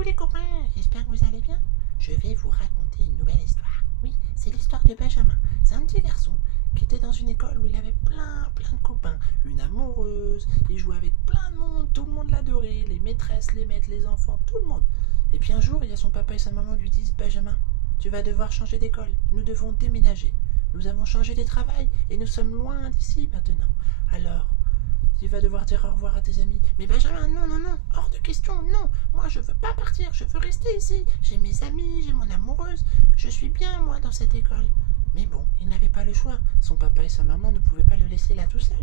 Coucou les copains, j'espère que vous allez bien. Je vais vous raconter une nouvelle histoire. Oui, c'est l'histoire de Benjamin. C'est un petit garçon qui était dans une école où il avait plein de copains. Une amoureuse, il jouait avec plein de monde, tout le monde l'adorait, les maîtresses, les maîtres, les enfants, tout le monde. Et puis un jour, il y a son papa et sa maman lui disent: Benjamin, tu vas devoir changer d'école, nous devons déménager. Nous avons changé de travail et nous sommes loin d'ici maintenant. Alors, tu vas devoir dire au revoir à tes amis. Mais Benjamin, non, hors de question, non. Moi, je veux pas partir, je veux rester ici. J'ai mes amis, j'ai mon amoureuse. Je suis bien, moi, dans cette école. Mais bon, il n'avait pas le choix. Son papa et sa maman ne pouvaient pas le laisser là tout seul.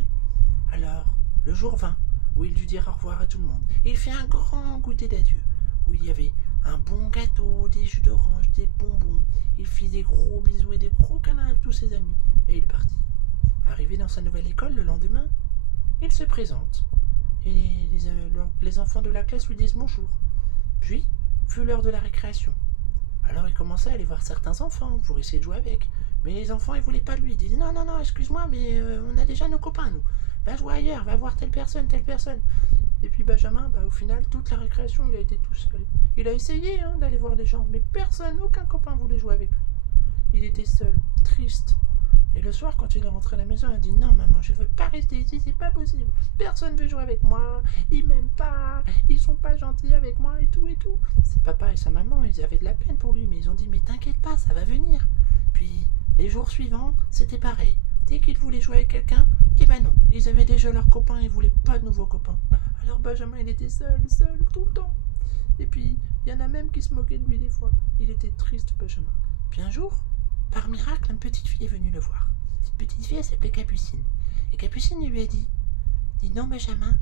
Alors, le jour vint où il dut dire au revoir à tout le monde. Il fit un grand goûter d'adieu, où il y avait un bon gâteau, des jus d'orange, des bonbons. Il fit des gros bisous et des gros câlins à tous ses amis. Et il partit. Arrivé dans sa nouvelle école le lendemain, il se présente et les enfants de la classe lui disent bonjour. Puis, fut l'heure de la récréation. Alors il commençait à aller voir certains enfants pour essayer de jouer avec. Mais les enfants, ils voulaient pas de lui. Ils disaient non, excuse-moi, mais on a déjà nos copains, nous. Va jouer ailleurs, va voir telle personne. Et puis Benjamin, au final, toute la récréation, il a été tout seul. Il a essayé d'aller voir des gens, mais personne, aucun copain voulait jouer avec lui. Il était seul, triste. Et le soir, quand il est rentré à la maison, il a dit: non maman, je ne veux pas rester ici, c'est pas possible. Personne ne veut jouer avec moi, ils m'aiment pas, ils sont pas gentils avec moi et tout. Ses papa et sa maman, ils avaient de la peine pour lui, mais ils ont dit: mais t'inquiète pas, ça va venir. Puis les jours suivants, c'était pareil. Dès qu'ils voulaient jouer avec quelqu'un, non, ils avaient déjà leurs copains, ils voulaient pas de nouveaux copains. Alors Benjamin, il était seul, tout le temps. Et puis, il y en a même qui se moquaient de lui des fois. Il était triste, Benjamin. Puis un jour, par miracle, une petite fille est venue le voir. Cette petite fille, elle s'appelait Capucine. Et Capucine lui a dit: dis donc Benjamin,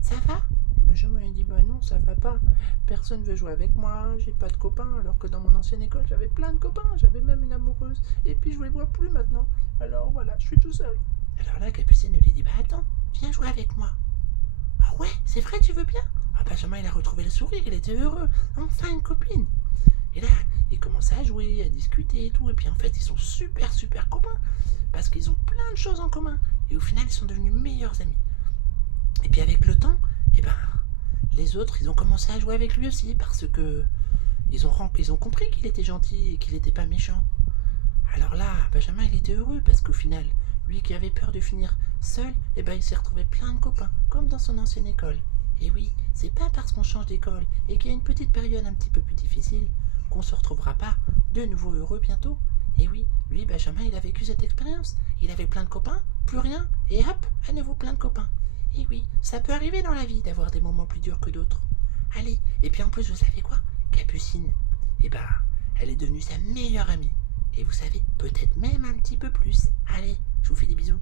ça va? Et Benjamin il dit: non, ça va pas. Personne veut jouer avec moi, j'ai pas de copains, alors que dans mon ancienne école, j'avais plein de copains, j'avais même une amoureuse. Et puis je les vois plus maintenant. Alors voilà, je suis tout seul. Alors là, Capucine lui dit: attends, viens jouer avec moi. Ah ouais, c'est vrai, tu veux bien? Ah, Benjamin, il a retrouvé le sourire, il était heureux. Enfin une copine. Et là, ils commençaient à jouer, à discuter et tout. Et puis en fait, ils sont super copains. Parce qu'ils ont plein de choses en commun. Et au final, ils sont devenus meilleurs amis. Et puis avec le temps, les autres, ils ont commencé à jouer avec lui aussi. Parce que ils ont compris qu'il était gentil et qu'il n'était pas méchant. Alors là, Benjamin, il était heureux. Parce qu'au final, lui qui avait peur de finir seul, il s'est retrouvé plein de copains. Comme dans son ancienne école. Et oui, c'est pas parce qu'on change d'école et qu'il y a une petite période un petit peu plus difficile qu'on se retrouvera pas de nouveau heureux bientôt. Et oui, lui, Benjamin, il a vécu cette expérience. Il avait plein de copains, plus rien, et hop, à nouveau plein de copains. Et oui, ça peut arriver dans la vie d'avoir des moments plus durs que d'autres. Allez, et puis en plus, vous savez quoi? Capucine, elle est devenue sa meilleure amie. Et vous savez, peut-être même un petit peu plus. Allez, je vous fais des bisous.